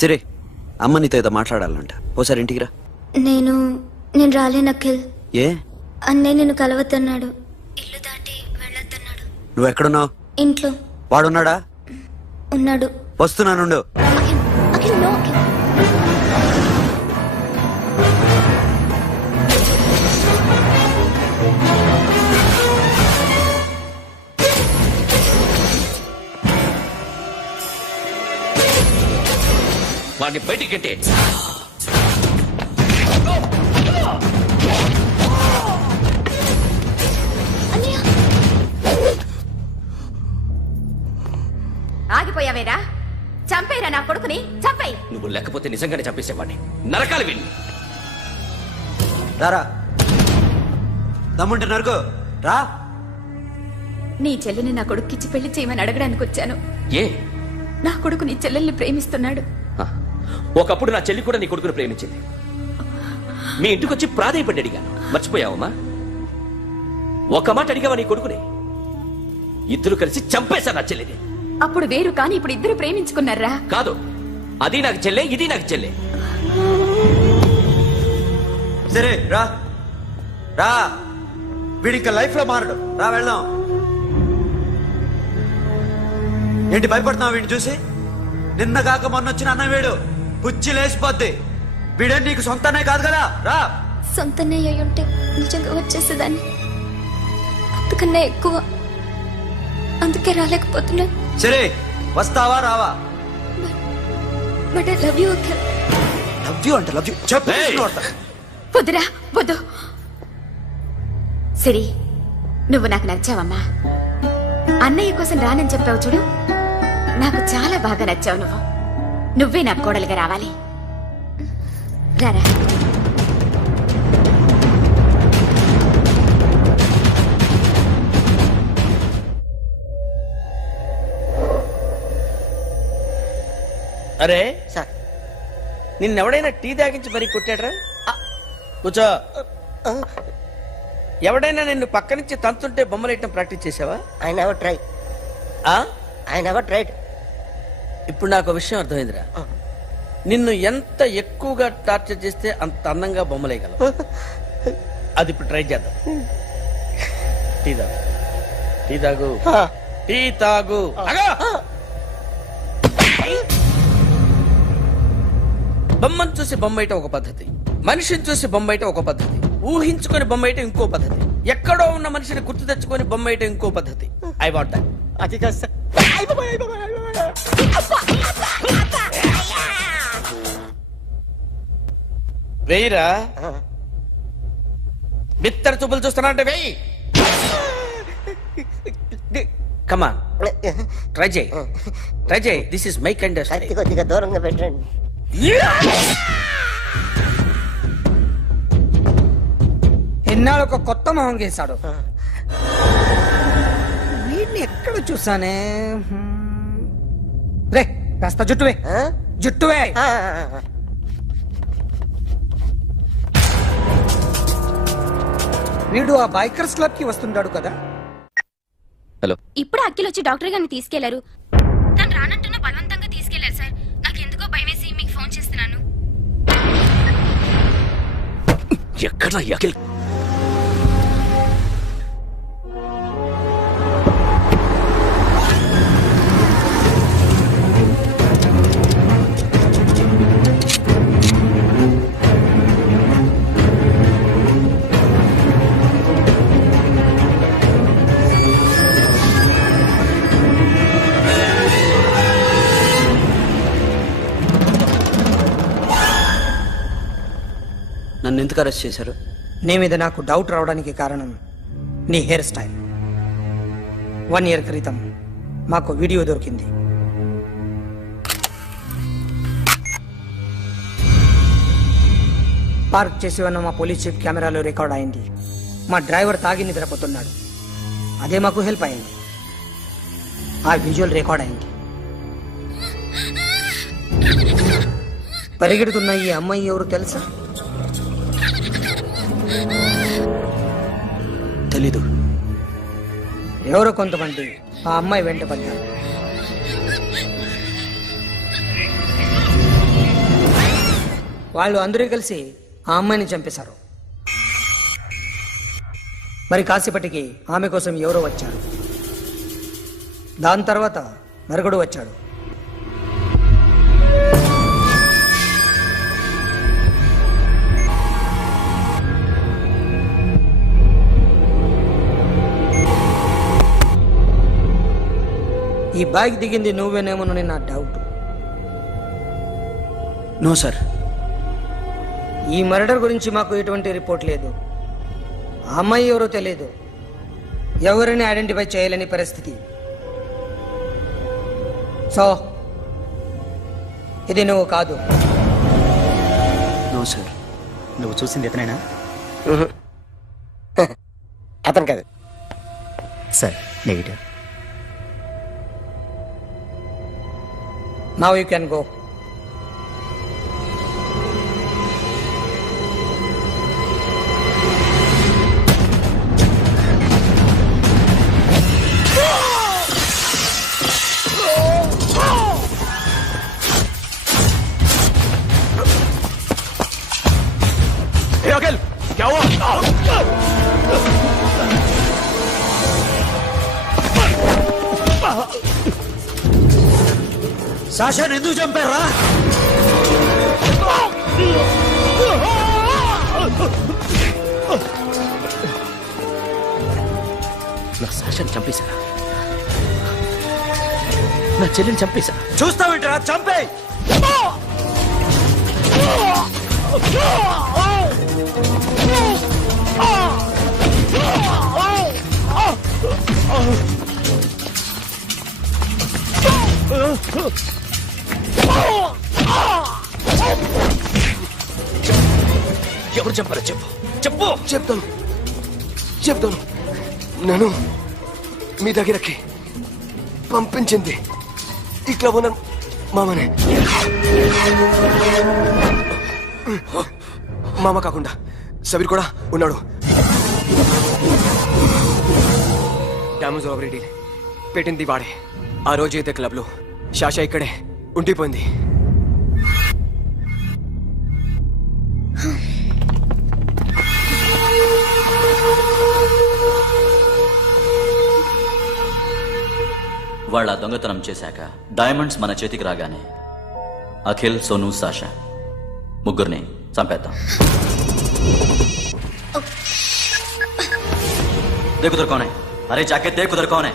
సరే, అమ్మ నీతో ఏదో మాట్లాడాలంట. ఓసారి ఇంటికి రా. నేను రాలేను అఖిల్. ఏ? అన్నయ్య నిన్ను కలవద్దన్నాడు. ఇల్లు దాటి వెళ్ళొద్దన్నాడు. నువ్వు ఎక్కడున్నావు? ఇంట్లో. వాడున్నాడా? ఉన్నాడు. వస్తున్నానుండు. అఖిల్, అఖిల్, నో అఖిల్. వాడిని బయటికి గెట్టే. ఆగిపోయావేరా? చంపేరా నా కొడుకుని, చంపేయి. నువ్వు లేకపోతే నిజంగానే చంపేసేవాడిని. నరకాలి వీణ్ణి. రారా, దమ్ముంటే నరుకు రా. నీ చెల్లిని నా కొడుక్కిచ్చి పెళ్లి చేయమని అడగడానికి వచ్చాను. ఏ? నా కొడుకు నీ చెల్లెల్ని ప్రేమిస్తున్నాడు. ఒకప్పుడు నా చెల్లి కూడా నీ కొడుకుని ప్రేమించింది. మీ ఇంటికి వచ్చి ప్రాధాయపడి అడిగాను. మర్చిపోయావమ్మా? ఒక మాట అడిగావా నీ కొడుకుని? ఇద్దరు కలిసి చంపేశారు నా చెల్లిని. అప్పుడు వేరు, కానీ ఇప్పుడు ఇద్దరు ప్రేమించుకున్నారా? కాదు, అది నాకు చెల్లె, ఇది నాకు చెల్లె. సరే రా రా, వీడిక లైఫ్ లో మారడు. రా వెళ్దాం. ఏంటి భయపడుతున్నావు వీడిని చూసి? నిన్న కాక మొన్న వచ్చిన అన్న వీడు పుచ్చి లేచిపోద్ది. వీడే నీకు సొంతనే కాదు కదా. రా. సొంతనే అయి ఉంటే నిజంగా వచ్చేసేదాన్ని. అంతకన్నా ఎక్కువ. అందుకే రాలేకపోతున్నా. సరే, వస్తావా రావా? But I love you Akhil. Love you అంటే లవ్ యూ చెప్పు. వద్దురా, వద్దు. సిరి, నువ్వు నాకు నచ్చావమ్మా. అన్నయ్య కోసం రానని చెప్పావు చూడు, నాకు చాలా బాగా నచ్చావు. నువ్వే నాకు కోడలుగా రావాలి. రారా. అరే సార్, నిన్నెవడైనా టీ తాగించి మరీ కొట్టాడ్రా? కూర్చో. ఎవడైనా నిన్ను పక్క నుంచి తంతుంటే బొమ్మలేయటం ప్రాక్టీస్ చేసావా? I never tried. I never tried. ఇప్పుడు నాకు విషయం అర్థమైందిరా. నిన్ను ఎంత ఎక్కువగా టార్చర్ చేస్తే అంత అందంగా బొమ్మలేయగలవు. అది ఇప్పుడు ట్రై చేద్దాం. టీ తాగు, టీ తాగు, టీ తాగు. బొమ్మను చూసి బొమ్మయటం ఒక పద్ధతి, మనిషిని చూసి బొమ్మయటం ఒక పద్ధతి, ఊహించుకొని బొమ్మయటం ఇంకో పద్ధతి, ఎక్కడో ఉన్న మనిషిని గుర్తు తెచ్చుకొని బొమ్మయటం ఇంకో పద్ధతి. I want that. అది కాదు సార్. వెయ్యిరా. బిత్తర చూపులు చూస్తున్నా అంటే వెయ్యి. కమాన్, ట్రై చేయి, ట్రై చేయి. This is my kind of style. కొద్దిగా దూరంగా పెట్టండి. ఎన్నాళ్ళు ఒక కొత్త మొహం గీశాడు. వీడిని ఎక్కడ చూసానే? రే, కాస్త జుట్టువే, జుట్టువే. వీడు ఆ బైకర్స్ క్లబ్ కి వస్తుంటాడు కదా. హలో. ఇప్పుడు అఖిల్ వచ్చి డాక్టర్ గారిని తీసుకెళ్లారు. తను రానంటున్న బలవంతంగా తీసుకెళ్లారు సార్. నాకు ఎందుకో భయమేసి మీకు ఫోన్ చేస్తున్నాను. ఎక్కడ అఖిల్? నన్ను ఎందుకు అరెస్ట్ చేశారు? నీ మీద నాకు డౌట్ రావడానికి కారణం నీ హెయిర్ స్టైల్. 1 year క్రితం మాకు వీడియో దొరికింది. పార్క్ చేసి ఉన్న మా పోలీస్ జీప్ కెమెరాలో రికార్డ్ అయింది. మా డ్రైవర్ తాగి నిద్రపోతున్నాడు. అదే మాకు హెల్ప్ అయింది. ఆ విజువల్ రికార్డ్ అయింది. పరిగెడుతున్న ఈ అమ్మాయి ఎవరు తెలుసా? తెలీదు. ఎవరో కొంతమంది ఆ అమ్మాయి వెంట పడ్డారు. వాళ్ళు అందరూ కలిసి ఆ అమ్మాయిని చంపేశారు. మరి కాసేపటికి ఆమె కోసం ఎవరో వచ్చారు. దాని తర్వాత మరొకడు వచ్చాడు. ఈ బైక్ దిగింది నువ్వేనేమోనని నా డౌట్. No sir. ఈ మర్డర్ గురించి మాకు ఎటువంటి రిపోర్ట్ లేదు. ఆ అమ్మాయి ఎవరో తెలియదు. ఎవరిని ఐడెంటిఫై చేయలేని పరిస్థితి. సో ఇది నువ్వు కాదు. No sir. నువ్వు చూసింది ఇతనేనా? అతను కాదు. Sir negative. Now you can go. సాషాని ఎందుకు చంపారా? నా సాషాన్ని చంపేశారా? నా చెల్లిని చంపేశారా? చూస్తావేంటరా? చంపే. ఎవరు చంపారో చెప్పు. చెప్పు. చెప్తాను. నేను మీ దగ్గరకి పంపించింది ఇట్లా ఉన్న మామనే. మామ కాకుండా సబీర్ కూడా ఉన్నాడు. డ్యామేజ్ ఓవర్ పెట్టింది వాడే. ఆ రోజు అయితే క్లబ్ లో శాషా ఇక్కడే ఉండిపోయింది. వాళ్ళ దొంగతనం చేశాక డైమండ్స్ మన చేతికి రాగానే అఖిల్, సోను, సాషా ముగ్గురిని చంపేద్దాం. देख उधर कौन है? अरे जाके देख उधर कौन है?